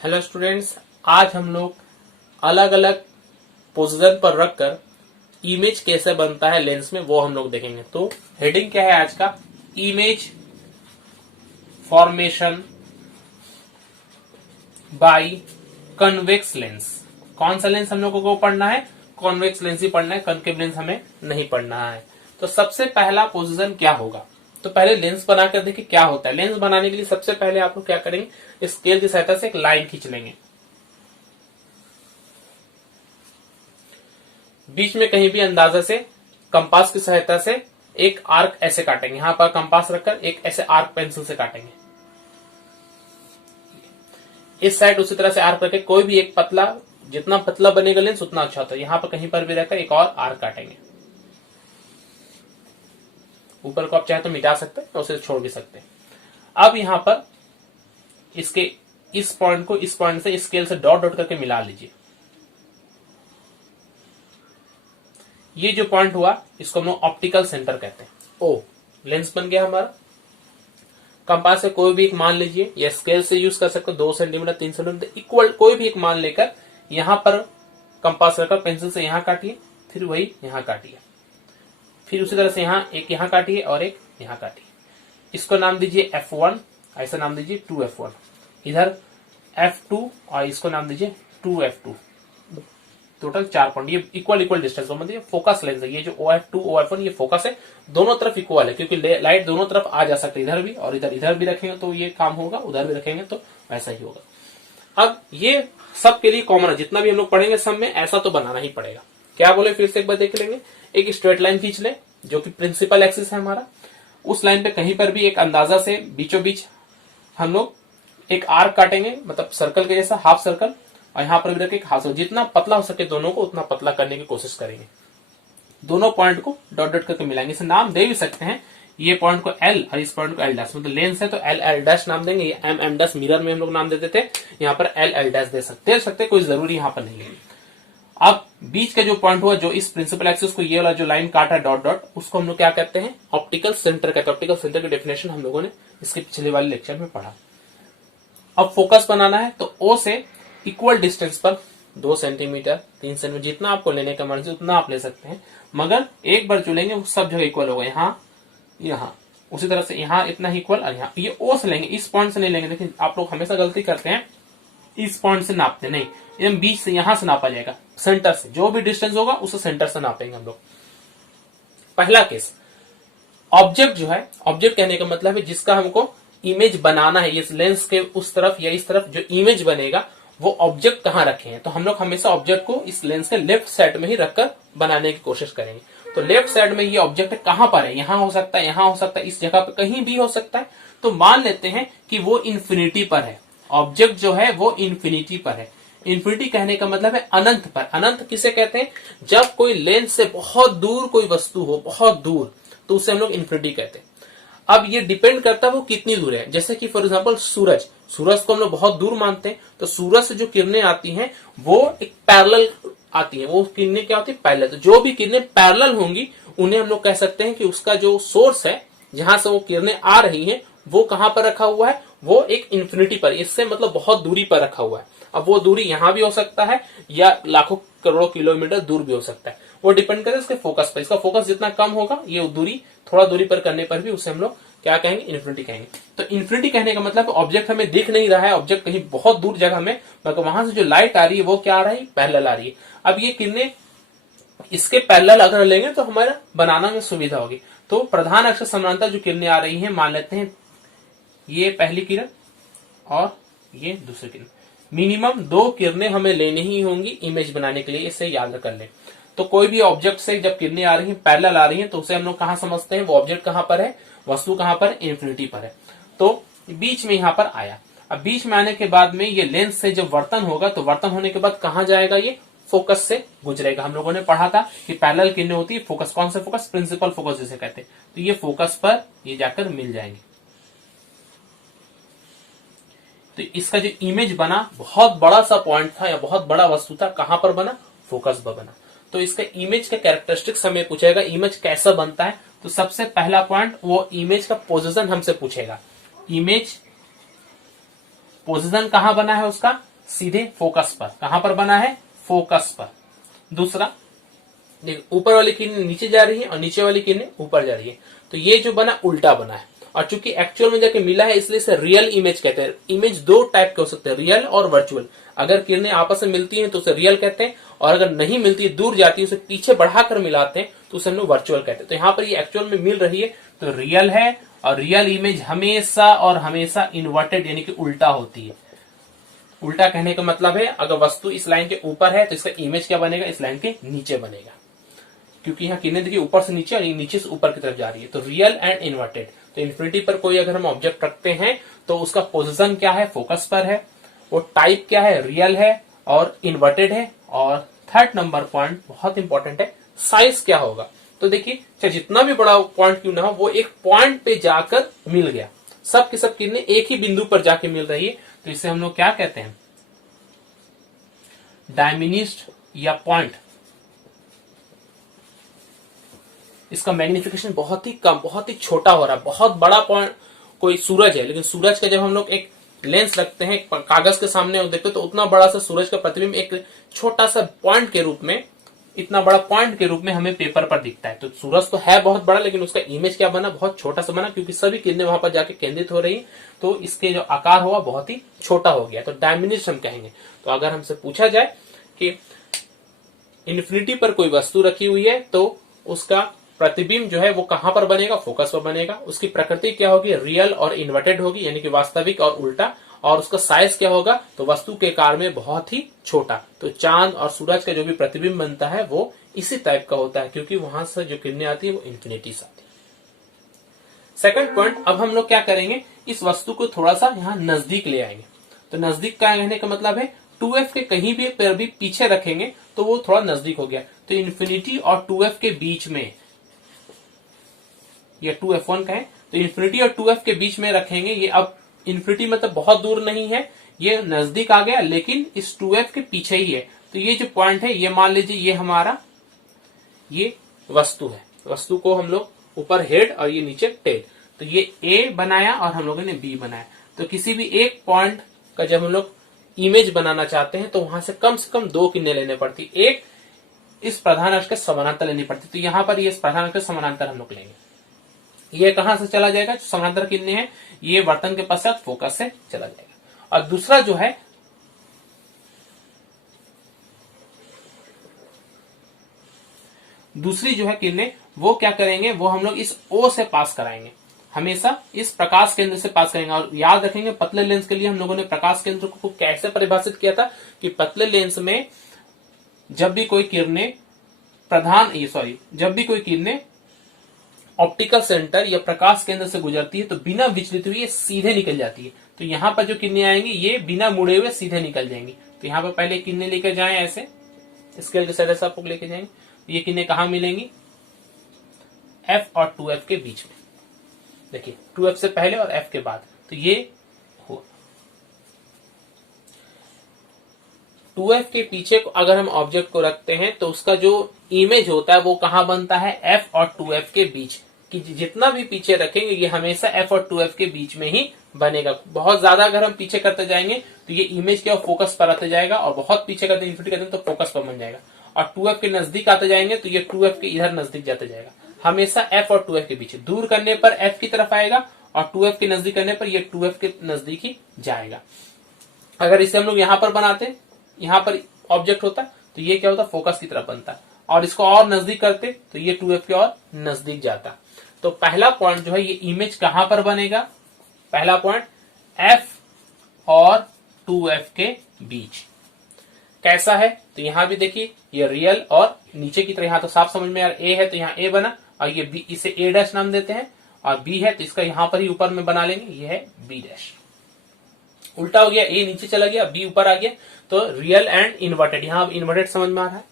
Hello students, आज हम लोग अलग अलग पोजीशन पर रखकर इमेज कैसे बनता है लेंस में वो हम लोग देखेंगे। तो हेडिंग क्या है आज का? Image formation by convex lens. कौन सा लेंस हम लोगों को पढ़ना है? कॉन्वेक्स लेंस ही पढ़ना है, कनकेव लेंस हमें नहीं पढ़ना है। तो सबसे पहला पोजीशन क्या होगा? तो पहले लेंस बनाकर देखिए क्या होता है। लेंस बनाने के लिए सबसे पहले आप लोग क्या करेंगे, स्केल की सहायता से एक लाइन खींच लेंगे। बीच में कहीं भी अंदाजा से कंपास की सहायता से एक आर्क ऐसे काटेंगे। यहां पर कंपास रखकर एक ऐसे आर्क पेंसिल से काटेंगे। इस साइड उसी तरह से आर्क रखे, कोई भी एक पतला, जितना पतला बनेगा लेंस उतना अच्छा होता है। यहां पर कहीं पर भी रखकर एक और आर्क काटेंगे। ऊपर को आप चाहे तो मिटा सकते हैं, उसे छोड़ भी सकते हैं। अब यहां पर इसके इस पॉइंट को इस पॉइंट से स्केल से डॉट डॉट करके मिला लीजिए। ये जो पॉइंट हुआ इसको हम लोग ऑप्टिकल सेंटर कहते हैं। ओ, लेंस बन गया हमारा। कंपास से कोई भी एक मान लीजिए, या स्केल से यूज कर सकते हो, 2 सेंटीमीटर 3 सेंटीमीटर इक्वल कोई भी एक मान लेकर यहां पर कंपास रखकर पेंसिल से यहां काटिए, फिर वही यहां काटिए, फिर उसी तरह से एक यहां काटिए और एक यहां काटिए। इसको नाम दीजिए F1, ऐसा नाम दीजिए 2F1। इधर F2 और इसको नाम दीजिए 2F2। टोटल 4 पॉइंट, ये इक्वल डिस्टेंस पर, मतलब फोकस लेंस है। ये जो OF2 OF1 ये फोकस है, दोनों तरफ इक्वल है, क्योंकि लाइट दोनों तरफ आ जा सकती है। इधर भी और इधर भी रखेंगे तो ये काम होगा, उधर भी रखेंगे तो वैसा ही होगा। अब ये सब के लिए कॉमन है, जितना भी हम लोग पढ़ेंगे सब में ऐसा तो बनाना ही पड़ेगा। क्या बोले फिर से एक बार देख लेंगे। एक स्ट्रेट लाइन खींच ले जो कि प्रिंसिपल एक्सिस है हमारा। उस लाइन पे कहीं पर भी एक अंदाजा से बीचों बीच हम लोग एक आर्क काटेंगे, मतलब सर्कल के जैसा हाफ सर्कल, और यहां पर भी रखे हाफ सर्कल। जितना पतला हो सके दोनों को उतना पतला करने की कोशिश करेंगे। दोनों पॉइंट को डॉट डॉट करके मिलाएंगे। इसे नाम दे भी सकते हैं, ये पॉइंट को L और इस पॉइंट को L डैश, मतलब लेंस है तो L L डैश नाम देंगे। ये M M डैश मिरर में हम लोग नाम देते थे, यहाँ पर L L डैश दे सकते कोई जरूरी यहाँ पर नहीं है। अब बीच का जो पॉइंट हुआ, जो इस प्रिंसिपल एक्सिस को ये वाला जो लाइन काटा डॉट डॉट, उसको हम लोग क्या कहते हैं? ऑप्टिकल सेंटर कहते हैं। ऑप्टिकल सेंटर की डेफिनेशन हम लोगों ने इसके पिछले वाले लेक्चर में पढ़ा। अब फोकस बनाना है तो O से इक्वल डिस्टेंस पर 2 सेंटीमीटर 3 सेंटीमीटर जितना आपको लेने का मर्जी उतना आप ले सकते हैं, मगर एक बार जो लेंगे वो सब जगह इक्वल होगा। यहाँ उसी तरह से यहाँ इतना ही इक्वल, और यहाँ ये O से लेंगे, इस पॉइंट से नहीं लेंगे। लेकिन आप लोग हमेशा गलती करते हैं, इस पॉइंट से नापते नहीं, एकदम बीच से यहां से नापा जाएगा। सेंटर से जो भी डिस्टेंस होगा उसे सेंटर से नापेंगे हम लोग। पहला केस, ऑब्जेक्ट जो है, ऑब्जेक्ट कहने का मतलब है जिसका हमको इमेज बनाना है, इस लेंस के उस तरफ या इस तरफ जो इमेज बनेगा वो ऑब्जेक्ट कहां रखे हैं। तो हम लोग हमेशा ऑब्जेक्ट को इस लेंस के लेफ्ट साइड में ही रखकर बनाने की कोशिश करेंगे। तो लेफ्ट साइड में ये ऑब्जेक्ट कहां पर है? यहां हो सकता है, यहां हो सकता है, इस जगह पर कहीं भी हो सकता है। तो मान लेते हैं कि वो इन्फिनिटी पर है। ऑब्जेक्ट जो है वो इन्फिनिटी पर है। इन्फिनिटी कहने का मतलब है अनंत पर। अनंत किसे कहते हैं? जब कोई लेंस से बहुत दूर कोई वस्तु हो, बहुत दूर, तो उसे हम लोग इन्फिनिटी कहते हैं। अब ये डिपेंड करता है वो कितनी दूर है। जैसे कि फॉर एग्जांपल सूरज को हम लोग बहुत दूर मानते हैं, तो सूरज से जो किरणें आती हैं वो एक पैरेलल आती हैं। वो किरणें क्या होती है? पैरेलल। तो जो भी किरणें पैरेलल होंगी उन्हें हम लोग कह सकते हैं कि उसका जो सोर्स है, जहां से वो किरणें आ रही हैं, वो कहां पर रखा हुआ है? वो एक इन्फिनिटी पर, इससे मतलब बहुत दूरी पर रखा हुआ है। अब वो दूरी यहां भी हो सकता है या लाखों करोड़ों किलोमीटर दूर भी हो सकता है। वो डिपेंड करे उसके फोकस पर। इसका फोकस जितना कम होगा, ये दूरी थोड़ा दूरी पर करने पर भी उसे हम लोग क्या कहेंगे? इन्फिनिटी कहेंगे। तो इन्फिनिटी कहने का मतलब ऑब्जेक्ट हमें दिख नहीं रहा है, ऑब्जेक्ट कहीं बहुत दूर जगह में, मगर वहां से जो लाइट आ रही है वो क्या आ रही है? पैरेलल आ रही है। अब ये किरणें इसके पैरेलल अगर लेंगे तो हमारा बनाना में सुविधा होगी। तो प्रधान अक्ष समानांतर जो किरणें आ रही हैं, मान लेते हैं ये पहली किरण और ये दूसरी किरण, मिनिमम 2 किरणें हमें लेनी ही होंगी इमेज बनाने के लिए। इसे याद कर ले। तो कोई भी ऑब्जेक्ट से जब किरणें आ रही हैं, पैरेलल आ रही हैं, तो उसे हम लोग कहां समझते हैं? वो ऑब्जेक्ट कहां पर है, वस्तु कहां पर? इन्फिनिटी पर है। तो बीच में यहां पर आया। अब बीच में आने के बाद में ये लेंस से जब वर्तन होगा, तो वर्तन होने के बाद कहां जाएगा? ये फोकस से गुजरेगा। हम लोगों ने पढ़ा था कि पैरेलल किरणें होती है फोकस। कौन सा फोकस? प्रिंसिपल फोकस जिसे कहते हैं। तो ये फोकस पर ये जाकर मिल जाएंगे। तो इसका जो इमेज बना, बहुत बड़ा सा पॉइंट था या बहुत बड़ा वस्तु था, कहां पर बना? फोकस पर बना। तो इसका इमेज का कैरेक्टरिस्टिक्स हमें पूछेगा, इमेज कैसा बनता है। तो सबसे पहला पॉइंट, वो इमेज का पोजीशन हमसे पूछेगा। इमेज पोजीशन कहां बना है उसका? सीधे फोकस पर। कहां पर बना है? फोकस पर। दूसरा, देखो ऊपर वाली किरणें नीचे जा रही है और नीचे वाली किरणें ऊपर जा रही है, तो ये जो बना उल्टा बना है। और चूंकि एक्चुअल में जाके मिला है इसलिए इसे रियल इमेज कहते हैं। इमेज दो टाइप के हो सकते हैं, रियल और वर्चुअल। अगर किरणें आपस में मिलती हैं तो उसे रियल कहते हैं, और अगर नहीं मिलती, दूर जाती है, उसे पीछे बढ़ाकर मिलाते हैं तो उसे हम लोग वर्चुअल कहते हैं। तो यहाँ पर ये एक्चुअल में मिल रही है तो रियल है, और रियल इमेज हमेशा और हमेशा इन्वर्टेड यानी कि उल्टा होती है। उल्टा कहने का मतलब है अगर वस्तु इस लाइन के ऊपर है तो इसका इमेज क्या बनेगा? इस लाइन के नीचे बनेगा, क्योंकि यहाँ किरणें देखिए ऊपर से नीचे और नीचे से ऊपर की तरफ जा रही है। तो रियल एंड इन्वर्टेड। तो इन्फिनिटी पर कोई अगर हम ऑब्जेक्ट रखते हैं तो उसका पोजीशन क्या है? फोकस पर है। वो टाइप क्या है? रियल है और इन्वर्टेड है। और थर्ड नंबर पॉइंट बहुत इंपॉर्टेंट है, साइज क्या होगा? तो देखिए चाहे जितना भी बड़ा पॉइंट क्यों ना हो, वो एक पॉइंट पे जाकर मिल गया। सब की सब किरणें एक ही बिंदु पर जाके मिल रही है, तो इसे हम लोग क्या कहते हैं? डायमिनिस्ड या पॉइंट। इसका मैग्निफिकेशन बहुत ही कम, बहुत ही छोटा हो रहा है। बहुत बड़ा पॉइंट कोई सूरज है, लेकिन सूरज का जब हम लोग एक लेंस रखते हैं कागज के सामने और देखते हैं तो उतना बड़ा सा सूरज का प्रतिबिंब एक छोटा सा पॉइंट के रूप में, इतना बड़ा पॉइंट के रूप में हमें पेपर पर दिखता है। तो सूरज तो है बहुत बड़ा, लेकिन उसका इमेज क्या बना? बहुत छोटा सा बना, क्योंकि सभी किरणें वहां पर जाके केंद्रित हो रही है, तो इसके जो आकार हुआ बहुत ही छोटा हो गया। तो डायमिनिस्ट हम कहेंगे। तो अगर हमसे पूछा जाए कि इन्फिनिटी पर कोई वस्तु रखी हुई है तो उसका प्रतिबिंब जो है वो कहां पर बनेगा? फोकस पर बनेगा। उसकी प्रकृति क्या होगी? रियल और इन्वर्टेड होगी, यानी कि वास्तविक और उल्टा। और उसका साइज क्या होगा? तो वस्तु के आकार में बहुत ही छोटा। तो चांद और सूरज का जो भी प्रतिबिंब बनता है वो इसी टाइप का होता है, क्योंकि वहां से जो किरणें आती है वो इन्फिनिटी से आती है। सेकंड पॉइंट, अब हम लोग क्या करेंगे? इस वस्तु को थोड़ा सा यहां नजदीक ले आएंगे। तो नजदीक का कहने का मतलब है 2f के कहीं भी पर भी पीछे रखेंगे तो वो थोड़ा नजदीक हो गया। तो इन्फिनिटी और 2f के बीच में, या 2f1 कहें, तो इन्फिनिटी और 2f के बीच में रखेंगे। ये अब इन्फिनिटी मतलब बहुत दूर नहीं है, ये नजदीक आ गया, लेकिन इस 2f के पीछे ही है। तो ये जो पॉइंट है, ये मान लीजिए ये हमारा ये वस्तु है। वस्तु को हम लोग ऊपर हेड और ये नीचे टेल, तो ये A बनाया और हम लोगों ने B बनाया। तो किसी भी एक पॉइंट का जब हम लोग इमेज बनाना चाहते हैं तो वहां से कम दो किरणें लेने पड़ती। एक इस प्रधान अक्ष के समानांतर लेनी पड़ती। तो यहां पर ये प्रधान अक्ष के समानांतर हम लोग लेंगे। ये कहां से चला जाएगा? समानांतर किरणें हैं, ये वर्तन के पश्चात फोकस से चला जाएगा। और दूसरा जो है, दूसरी जो है किरणें, वो क्या करेंगे? वो हम लोग इस O से पास कराएंगे, हमेशा इस प्रकाश केंद्र से पास करेंगे। और याद रखेंगे पतले लेंस के लिए हम लोगों ने प्रकाश केंद्र को कैसे परिभाषित किया था कि पतले लेंस में जब भी कोई किरणें जब भी कोई किरणें ऑप्टिकल सेंटर या प्रकाश केंद्र से गुजरती है तो बिना विचलित हुए सीधे निकल जाती है। तो यहां पर जो किरणें आएंगी ये बिना मुड़े हुए सीधे निकल जाएंगी। तो यहां पर पहले किरणें लेकर जाएं, ऐसे स्केल के सैडे से आपको लेके जाएंगे। ये किरणें कहां मिलेंगी? F और 2F के बीच में। देखिए 2F से पहले और F के बाद, तो ये हुआ। 2F के पीछे को अगर हम ऑब्जेक्ट को रखते हैं तो उसका जो इमेज होता है वो कहां बनता है? F और 2F के बीच। कि जितना भी पीछे रखेंगे ये हमेशा F और 2F के बीच में ही बनेगा। बहुत ज्यादा अगर हम पीछे करते जाएंगे तो ये इमेज क्या फोकस पर आते जाएगा, और बहुत पीछे करते इन्फिनिटी करते हैं तो फोकस पर बन जाएगा। और 2F के नजदीक आते जाएंगे तो ये 2F के इधर नजदीक जाते जाएगा। हमेशा F और 2F के बीच, दूर करने पर F की तरफ आएगा और 2F के नजदीक करने पर ये 2F के नजदीक ही जाएगा। अगर इसे हम लोग यहां पर बनाते, यहां पर ऑब्जेक्ट होता तो ये क्या होता? फोकस की तरफ बनता। और इसको और नजदीक करते तो ये 2F के और नजदीक जाता। तो पहला पॉइंट जो है ये इमेज कहां पर बनेगा? पहला पॉइंट F और 2F के बीच। कैसा है? तो यहां भी देखिए ये रियल और नीचे की तरह, यहां तो साफ समझ में यार A है तो यहां A बना, और ये B, इसे A' नाम देते हैं, और B है तो इसका यहां पर ही ऊपर में बना लेंगे, ये है B'। उल्टा हो गया, A नीचे चला गया, B ऊपर आ गया। तो रियल एंड इन्वर्टेड, यहां अब इन्वर्टेड समझ में आ रहा है।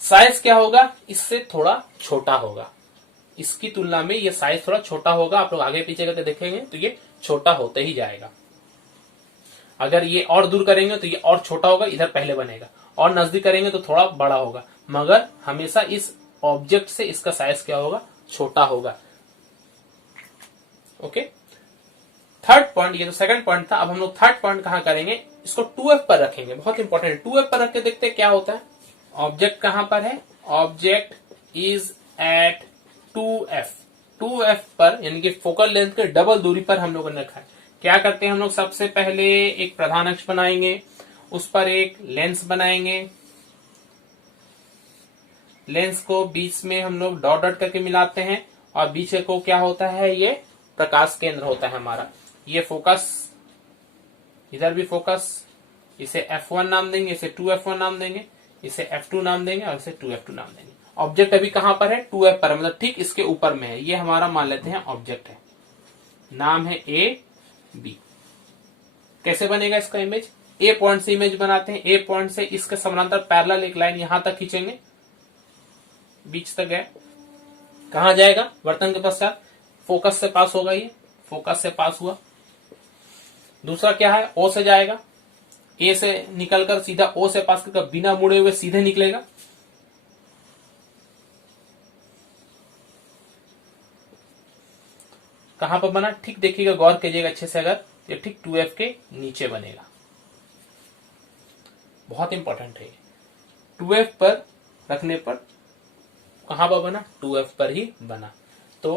साइज क्या होगा? इससे थोड़ा छोटा होगा, इसकी तुलना में ये साइज थोड़ा छोटा होगा। आप लोग आगे पीछे करके देखेंगे तो ये छोटा होते ही जाएगा। अगर ये और दूर करेंगे तो ये और छोटा होगा, इधर पहले बनेगा, और नजदीक करेंगे तो थोड़ा बड़ा होगा, मगर हमेशा इस ऑब्जेक्ट से इसका साइज क्या होगा? छोटा होगा। ओके, थर्ड पॉइंट, ये तो सेकंड पॉइंट था। अब हम लोग थर्ड पॉइंट कहां करेंगे? इसको 2f पर रखेंगे, बहुत इंपॉर्टेंट है। 2f पर रख के देखते हैं क्या होता है। ऑब्जेक्ट कहां पर है, object is eight 2f, 2f पर, यानी कि फोकल लेंथ के डबल दूरी पर हम लोगों ने रखा है। क्या करते हैं हम लोग, सबसे पहले एक प्रधान अक्ष बनाएंगे, उस पर एक लेंस बनाएंगे, लेंस को बीच में हम लोग डॉट डॉट करके मिलाते हैं, और बीच को क्या होता है, ये प्रकाश केंद्र होता है हमारा। ये फोकस, इधर भी फोकस, इसे F1 नाम देंगे, इसे 2F1 नाम देंगे, इसे F2 नाम देंगे, और इसे 2F2 नाम देंगे। ऑब्जेक्ट अभी कहां पर है, 2F पर, मतलब ठीक इसके ऊपर में है। ये हमारा मान लेते हैं ऑब्जेक्ट है, नाम है AB। कैसे बनेगा इसका इमेज, ए पॉइंट से इमेज बनाते हैं। ए पॉइंट से इसके समानांतर पैरेलल एक लाइन यहां तक खींचेंगे, बीच तक गए, कहां जाएगा, वर्तन के पश्चात फोकस से पास होगा, ये फोकस से पास हुआ। दूसरा क्या है, ओ से जाएगा, ए से निकलकर सीधा ओ से पास करके बिना मुड़े हुए सीधे निकलेगा। कहां पर बना, ठीक देखिएगा, गौर कीजिएगा अच्छे से, अगर ये ठीक 2F के नीचे बनेगा, बहुत इंपॉर्टेंट है। 2F पर रखने पर कहां पर बना, 2F पर ही बना। तो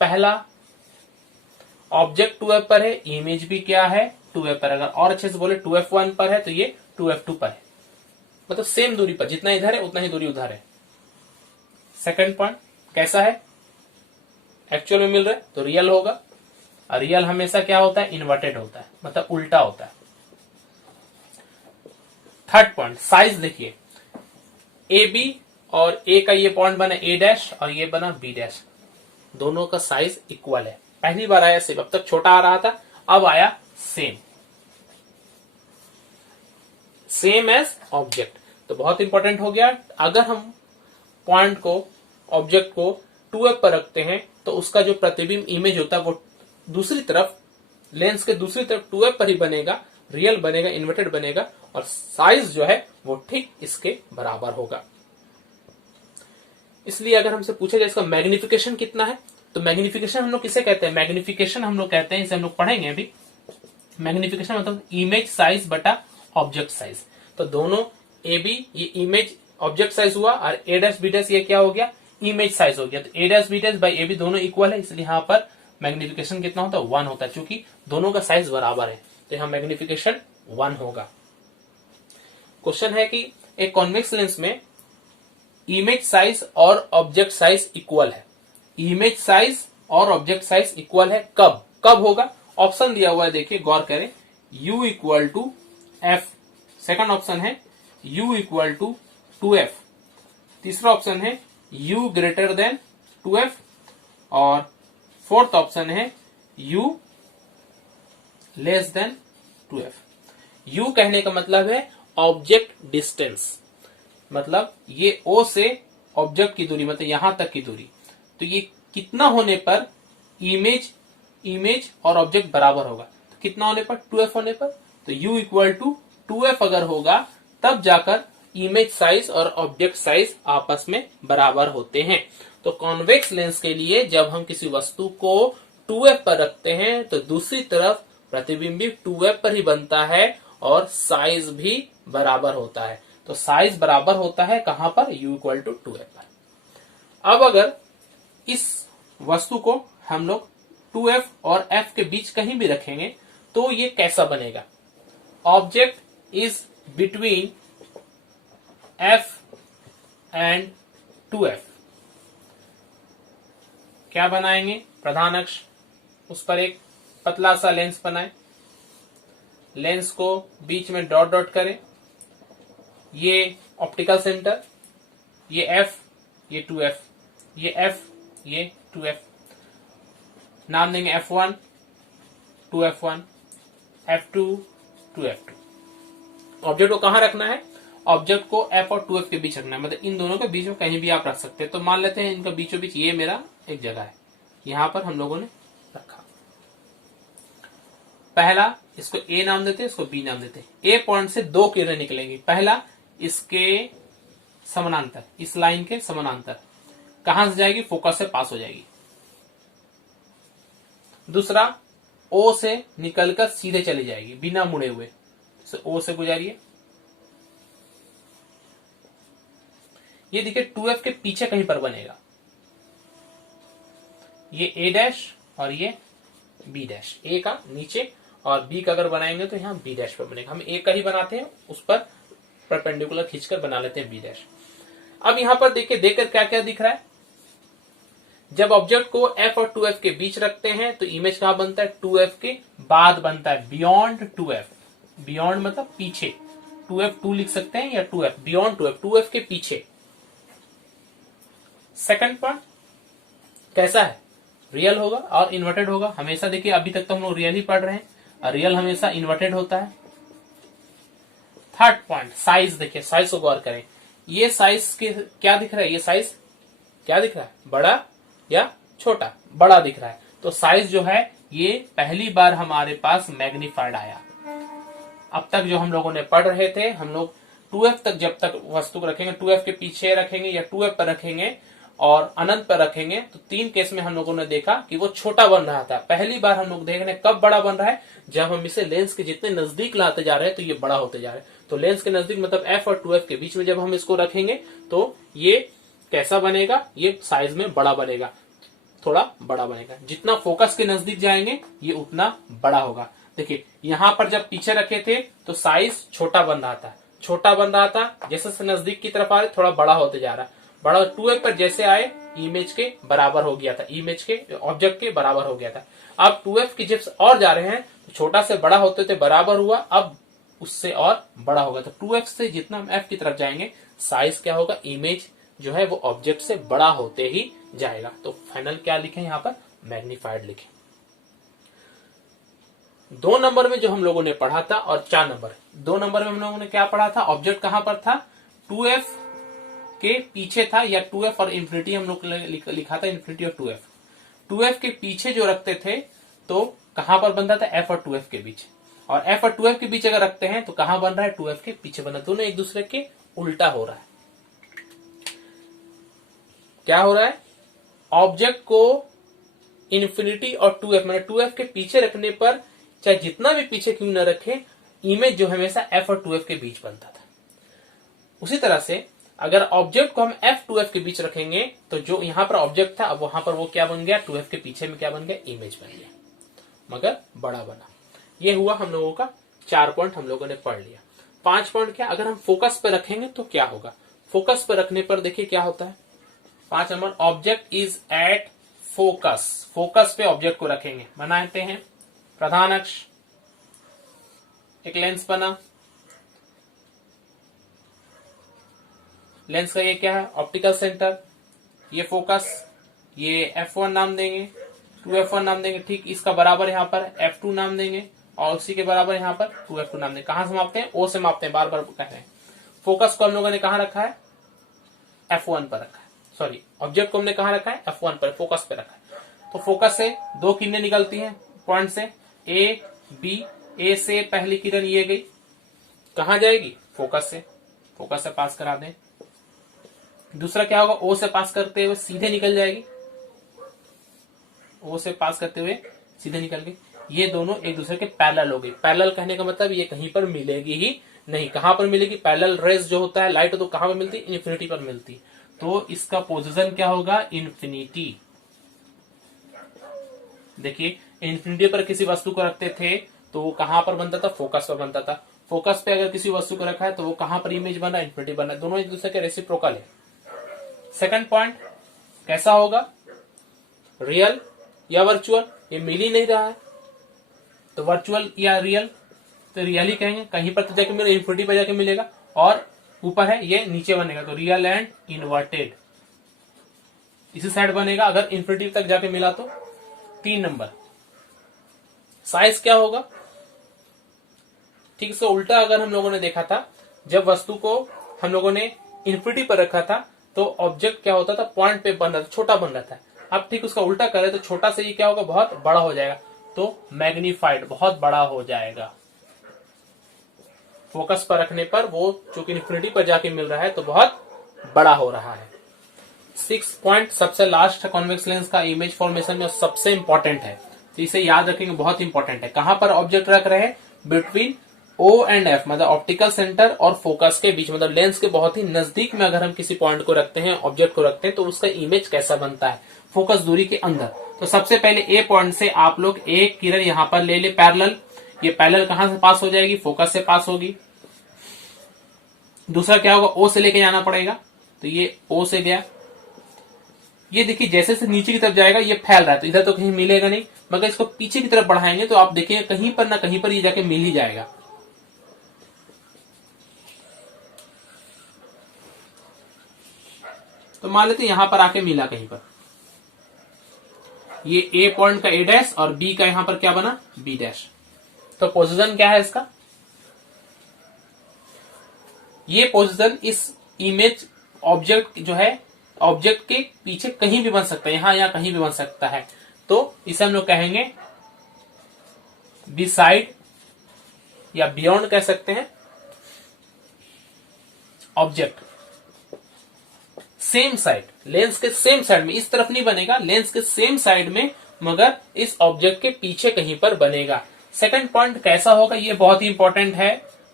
पहला ऑब्जेक्ट 2F पर है, इमेज भी क्या है, 2F पर। अगर और अच्छे से बोले 2F1 पर है तो ये 2F2 पर है, मतलब सेम दूरी पर, जितना इधर है उतना ही दूरी उधर है। सेकंड पॉइंट कैसा है, एक्चुअल में मिल रहा है तो रियल होगा, और रियल हमेशा क्या होता है, इन्वर्टेड होता है, मतलब उल्टा होता है। थर्ड पॉइंट साइज देखिए, ए बी और ए का ये पॉइंट बना ए डैश और ये बना बी डैश, दोनों का साइज इक्वल है। पहली बार आया सेम, अब तक छोटा आ रहा था, अब आया सेम, सेम एज ऑब्जेक्ट। तो बहुत इंपॉर्टेंट हो गया। अगर हम पॉइंट को, ऑब्जेक्ट को 2F पर रखते हैं तो उसका जो प्रतिबिंब इमेज होता है वो दूसरी तरफ, लेंस के दूसरी तरफ 2F पर ही बनेगा, रियल बनेगा, इन्वर्टेड बनेगा, और साइज जो है वो ठीक इसके बराबर होगा। इसलिए अगर हमसे पूछा जाए इसका मैग्निफिकेशन कितना है, तो मैग्निफिकेशन हम लोग किसे कहते हैं, मैग्निफिकेशन हम लोग कहते हैं, इसे हम लोग पढ़ेंगे अभी। मैग्निफिकेशन मतलब इमेज साइज बटा ऑब्जेक्ट साइज। तो दोनों ए बी, ये इमेज ऑब्जेक्ट साइज हुआ, और ए डैश बी डैश ये क्या हो गया, इमेज साइज हो गया। तो A dash B dash by A B दोनों इक्वल है, इसलिए यहाँ पर मैग्निफिकेशन कितना होता है, 1 होता है, क्योंकि दोनों का साइज बराबर है, तो यहाँ मैग्निफिकेशन 1 होगा। क्वेश्चन है कि एक कॉन्वेक्स लेंस में इमेज साइज और ऑब्जेक्ट साइज इक्वल है, इमेज साइज और ऑब्जेक्ट साइज इक्वल है, कब कब होगा। ऑप्शन दिया हुआ है, देखिए गौर करें, u equal to F, second option है u इक्वल टू 2f, तीसरा ऑप्शन है u ग्रेटर देन 2f, और फोर्थ ऑप्शन है u less than 2f। u कहने का मतलब है ऑब्जेक्ट डिस्टेंस, मतलब ये o से ऑब्जेक्ट की दूरी, मतलब यहां तक की दूरी। तो ये कितना होने पर इमेज और ऑब्जेक्ट बराबर होगा, तो कितना होने पर, 2f होने पर। तो u इक्वल टू 2f अगर होगा तब जाकर इमेज साइज और ऑब्जेक्ट साइज आपस में बराबर होते हैं। तो कॉन्वेक्स लेंस के लिए जब हम किसी वस्तु को 2f पर रखते हैं तो दूसरी तरफ प्रतिबिंब भी 2f पर ही बनता है और साइज भी बराबर होता है। तो साइज बराबर होता है कहां पर, u इक्वल टू 2f पर। अब अगर इस वस्तु को हम लोग 2f और f के बीच कहीं भी रखेंगे तो ये कैसा बनेगा, object is between f and 2f। क्या बनाएंगे, प्रधान अक्ष, उस पर एक पतला सा लेंस बनाए, लेंस को बीच में डॉट डॉट करें, ये ऑप्टिकल सेंटर, ये f, ये 2f, ये f, ये 2f, नाम देंगे f1 2f1, f2 2f2। Object को कहां रखना है, ऑब्जेक्ट को f और 2f के बीच रखना है, मतलब इन दोनों के बीच में कहीं भी आप रख सकते हैं। तो मान लेते हैं इनका बीचों बीच ये मेरा एक जगह है, यहां पर हम लोगों ने रखा। पहला इसको a नाम देते हैं, इसको b नाम देते हैं। a पॉइंट से दो किरणें निकलेंगी, पहला इसके समानांतर, इस लाइन के समानांतर, कहां से जाएगी, फोकस से पास हो जाएगी। दूसरा o से निकलकर सीधे चली जाएगी बिना मुड़े हुए, O से गुजारिए। ये देखिए 2F के पीछे कहीं पर बनेगा, ये A डैश और ये B डैश। A का नीचे और B का अगर बनाएंगे तो यहाँ B डैश पर बनेगा। हम A का ही बनाते हैं, उस पर परपेंडिकुलर खींचकर बना लेते हैं B डैश। अब यहां पर देखिए, देखकर क्या क्या दिख रहा है, जब ऑब्जेक्ट को F और 2F के बीच रखते हैं तो इमेज कहां बनता है, 2F के बाद बनता है, बियॉन्ड 2F। बियॉन्ड मतलब पीछे, 2F 2 लिख सकते हैं या 2F, बियॉन्ड 2F, 2F के पीछे। सेकंड पॉइंट कैसा है, रियल होगा और इन्वर्टेड होगा। हमेशा देखिए, अभी तक तो हम लोग रियल ही पढ़ रहे हैं, और रियल हमेशा इन्वर्टेड होता है। थर्ड पॉइंट साइज, देखिए साइज को गौर करें, ये साइज के क्या दिख रहा है, ये साइज क्या दिख रहा है, बड़ा या छोटा, बड़ा दिख रहा है। तो साइज जो है ये पहली बार हमारे पास मैग्नीफाइड आया। अब तक जो हम लोगों ने पढ़ रहे थे, हम लोग 2F तक जब तक वस्तु को रखेंगे, 2F के पीछे रखेंगे या 2F पर रखेंगे और अनंत पर रखेंगे, तो 3 केस में हम लोगों ने देखा कि वो छोटा बन रहा था। पहली बार हम लोग देख रहे हैं कब बड़ा बन रहा है, जब हम इसे लेंस के जितने नजदीक लाते जा रहे हैं तो ये बड़ा होते जा रहे हैं। तो लेंस के नजदीक मतलब F और 2F के बीच में जब हम इसको रखेंगे तो ये कैसा बनेगा, ये साइज में बड़ा बनेगा, थोड़ा बड़ा बनेगा। जितना फोकस के नजदीक जाएंगे ये उतना बड़ा होगा। देखिए यहां पर जब पीछे रखे थे तो साइज छोटा बन रहा था, छोटा बन रहा था, जैसे नजदीक की तरफ आ रहे थोड़ा बड़ा होते जा रहा है, बड़ा 2F पर जैसे आए इमेज के बराबर हो गया था, इमेज के ऑब्जेक्ट के बराबर हो गया था। अब 2F की जब और जा रहे हैं तो छोटा से बड़ा होते थे, बराबर हुआ, अब उससे और बड़ा होगा। तो 2F से जितना हम F की तरफ जाएंगे साइज क्या होगा, इमेज जो है वो ऑब्जेक्ट से बड़ा होते ही जाएगा। तो फाइनल क्या लिखे यहाँ पर, मैग्नीफाइड लिखे। 2 नंबर में जो हम लोगों ने पढ़ा था और 4 नंबर, 2 नंबर में हम लोगों ने क्या पढ़ा था, ऑब्जेक्ट कहां पर था, 2F के पीछे था, या 2F और इंफिनिटी हम लोग लिखा था, इंफिनिटी और 2F। 2F के पीछे जो रखते थे तो कहां पर बनता था, F और 2F के बीच। और F और 2F के बीच अगर रखते हैं तो कहां बन रहा है, 2F के पीछे बन रहा है। दोनों एक दूसरे के उल्टा हो रहा है। क्या हो रहा है, ऑब्जेक्ट को इंफिनिटी और 2F मैंने 2F के पीछे रखने पर, चाहे जितना भी पीछे क्यों न रखे, इमेज जो हमेशा F और 2F के बीच बनता था। उसी तरह से अगर ऑब्जेक्ट को हम F 2F के बीच रखेंगे तो जो यहां पर ऑब्जेक्ट था अब वहां पर वो क्या बन गया, 2F के पीछे में क्या बन गया, इमेज बन गया, मगर बड़ा बना। ये हुआ हम लोगों का 4 पॉइंट हम लोगों ने पढ़ लिया। 5 पॉइंट क्या, अगर हम फोकस पे रखेंगे तो क्या होगा, फोकस पे रखने पर देखिए क्या होता है। 5 number, object is at focus, focus पे ऑब्जेक्ट को रखेंगे। बनाते हैं प्रधान अक्ष, एक लेंस बना, लेंस का ये क्या है, ऑप्टिकल सेंटर, ये फोकस, ये F1 नाम देंगे, 2F1 नाम देंगे, ठीक इसका बराबर यहाँ पर F2 नाम देंगे और उसी के बराबर यहाँ पर 2F2 नाम देंगे। कहां से मापते हैं, O से मापते हैं, बार बार कह रहे हैं। फोकस को हम लोगों ने कहां रखा है, F1 पर रखा है, सॉरी ऑब्जेक्ट को हमने कहां रखा है, F1 पर, फोकस पे रखा है। तो फोकस से 2 किरणें निकलती हैं पॉइंट से, A B, A से पहली किरण ये गई, कहां जाएगी, फोकस से, फोकस से पास करा दें। दूसरा क्या होगा, O से पास करते हुए सीधे निकल जाएगी, O से पास करते हुए सीधे निकल गई। ये दोनों एक दूसरे के पैरेलल हो गई। पैरेलल कहने का मतलब ये कहीं पर मिलेगी ही नहीं। कहां पर मिलेगी, पैरेलल रेज जो होता है लाइट तो कहां पर मिलती है, इन्फिनिटी पर मिलती है। तो इसका पोजीशन क्या होगा, इन्फिनिटी। देखिए इन्फिनिटी पर किसी वस्तु को रखते थे तो वो कहां पर बनता था, फोकस पर बनता था। फोकस पे अगर किसी वस्तु को रखा है तो वो कहां पर इमेज बना, इन्फिनिटी बना। दोनों एक दूसरे के रेसिप्रोकल है। सेकंड पॉइंट कैसा होगा, रियल या वर्चुअल, ये मिल ही नहीं रहा है तो वर्चुअल या रियल, तो रियल ही कहेंगे। कहीं पर तो जाके मिलेगा, इन्फिनिटी पर जाके मिलेगा, और ऊपर है ये नीचे बनेगा तो रियल एंड इन्वर्टेड इसी साइड बनेगा। अगर इन्फिनिटी तक जाके मिला तो 3 नंबर, साइज क्या होगा, ठीक इसका उल्टा अगर हम लोगों ने देखा था, जब वस्तु को हम लोगों ने इन्फिनिटी पर रखा था तो ऑब्जेक्ट क्या होता था, पॉइंट पे बन रहा था, छोटा बन रहा था। अब ठीक उसका उल्टा करें तो छोटा से ये क्या होगा, बहुत बड़ा हो जाएगा, तो मैग्नीफाइड, बहुत बड़ा हो जाएगा। फोकस पर रखने पर वो चूंकि इन्फिनिटी पर जाके मिल रहा है तो बहुत बड़ा हो रहा है। 6 पॉइंट सबसे लास्ट है, कॉन्वेक्स लेंस का इमेज फॉर्मेशन में सबसे इंपॉर्टेंट है, तो इसे याद रखेंगे, बहुत इंपॉर्टेंट है। कहां पर ऑब्जेक्ट रख रहे हैं, बिटवीन O एंड F मतलब ऑप्टिकल सेंटर और फोकस के बीच मतलब लेंस के बहुत ही नजदीक में अगर हम किसी पॉइंट को रखते हैं, ऑब्जेक्ट को रखते हैं, तो उसका इमेज कैसा बनता है फोकस दूरी के अंदर। तो सबसे पहले ए पॉइंट से आप लोग एक किरण यहां पर ले ले पैरेलल। ये पैरेलल कहां से पास हो जाएगी, फोकस से पास होगी। दूसरा क्या होगा, ओ से लेके जाना पड़ेगा, तो ये ओ से गया। ये देखिए जैसे से नीचे की तरफ जाएगा ये फैल रहा है, तो इधर तो कहीं मिलेगा नहीं, मगर इसको पीछे की तरफ बढ़ाएंगे तो आप देखिए कहीं पर ना कहीं पर ये जाके मिल ही जाएगा। तो मान लेते यहां पर आके मिला कहीं पर, ये ए पॉइंट का ए डैश और बी का यहां पर क्या बना, बी डैश। तो पोजीशन क्या है इसका, ये पोजीशन इस इमेज ऑब्जेक्ट जो है, ऑब्जेक्ट के पीछे कहीं भी बन सकता है, यहां या कहीं भी बन सकता है। तो इसे हम लोग कहेंगे बिसाइड या बियॉन्ड कह सकते हैं ऑब्जेक्ट। सेम साइड, लेंस के सेम साइड में, इस तरफ नहीं बनेगा, लेंस के सेम साइड में, मगर इस ऑब्जेक्ट के पीछे कहीं पर बनेगा। सेकंड पॉइंट कैसा होगा, ये बहुत ही इंपॉर्टेंट है।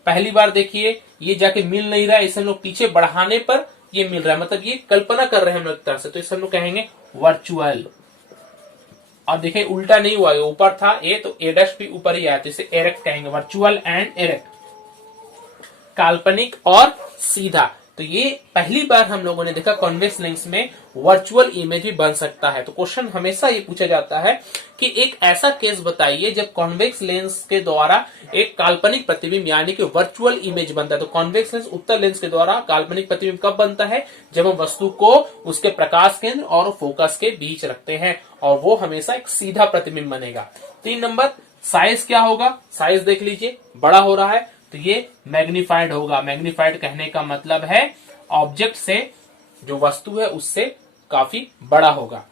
पहली बार देखिए ये जाके मिल नहीं रहा है, इसे हम लोग पीछे बढ़ाने पर ये मिल रहा है, मतलब ये कल्पना कर रहे हैं हम लोग तरह से, तो इसे हम लोग कहेंगे वर्चुअल। और देखिए उल्टा नहीं हुआ, ये ऊपर था ए तो ए डैश भी ऊपर ही आया, तो इसे एरेक्ट कहेंगे, वर्चुअल एंड एरेक्ट, काल्पनिक और सीधा। तो ये पहली बार हम लोगों ने देखा कॉन्वेक्स लेंस में वर्चुअल इमेज भी बन सकता है। तो क्वेश्चन हमेशा ये पूछा जाता है कि एक ऐसा केस बताइए जब कॉन्वेक्स लेंस के द्वारा एक काल्पनिक प्रतिबिंब यानी कि वर्चुअल इमेज बनता है। तो कॉन्वेक्स लेंस उत्तल लेंस के द्वारा काल्पनिक प्रतिबिंब कब बनता है, जब हम वस्तु को उसके प्रकाश केंद्र और फोकस के बीच रखते हैं, और वो हमेशा एक सीधा प्रतिबिंब बनेगा। 3 नंबर साइज क्या होगा, साइज देख लीजिए, बड़ा हो रहा है तो ये मैग्निफाइड होगा। मैग्निफाइड कहने का मतलब है ऑब्जेक्ट से, जो वस्तु है उससे काफी बड़ा होगा।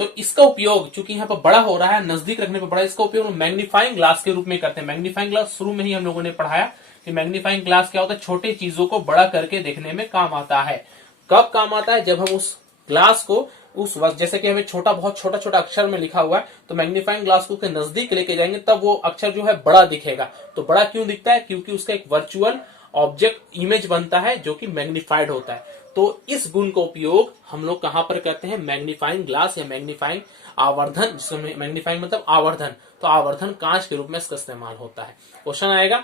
तो इसका उपयोग चूंकि यहां पर बड़ा हो रहा है, नजदीक रखने पर बड़ा, इसका उपयोग मैग्नीफाइंग ग्लास के रूप में करते हैं। मैग्नीफाइंग ग्लास शुरू में ही हम लोगों ने पढ़ाया कि मैग्नीफाइंग ग्लास क्या होता है, छोटी चीजों को बड़ा करके देखने में काम आता है। कब काम आता है, जब हम उस ग्लास को उस वक्त, जैसे कि हमें छोटा, बहुत छोटा छोटा अक्षर में लिखा हुआ है, तो मैग्नीफाइंग ग्लास को उसके नजदीक लेके जाएंगे तब वो अक्षर जो है बड़ा दिखेगा। तो बड़ा क्यों दिखता है, क्योंकि उसका एक वर्चुअल ऑब्जेक्ट इमेज बनता है जो कि मैग्नीफाइड होता है। तो इस गुण का उपयोग हम लोग कहां पर करते हैं, मैग्नीफाइंग ग्लास या मैग्नीफाइंग आवर्धन, जिसमें मैग्नीफाइंग मतलब आवर्धन, तो आवर्धन कांच के रूप में इसका इस्तेमाल होता है। क्वेश्चन आएगा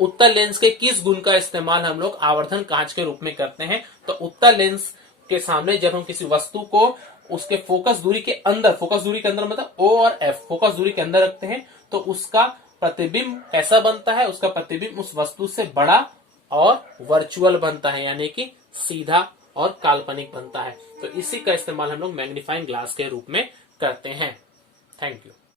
उत्तल लेंस के किस गुण का इस्तेमाल हम लोग आवर्धन कांच के रूप में करते हैं। तो उत्तल लेंस के सामने जब हम किसी वस्तु को उसके फोकस दूरी के अंदर, फोकस दूरी के अंदर मतलब O और F, फोकस दूरी के अंदर रखते हैं, तो उसका प्रतिबिंब कैसा बनता है, उसका प्रतिबिंब उस वस्तु से बड़ा और वर्चुअल बनता है, यानी कि सीधा और काल्पनिक बनता है। तो इसी का इस्तेमाल हम लोग मैग्नीफाइंग ग्लास के रूप में करते हैं। Thank you.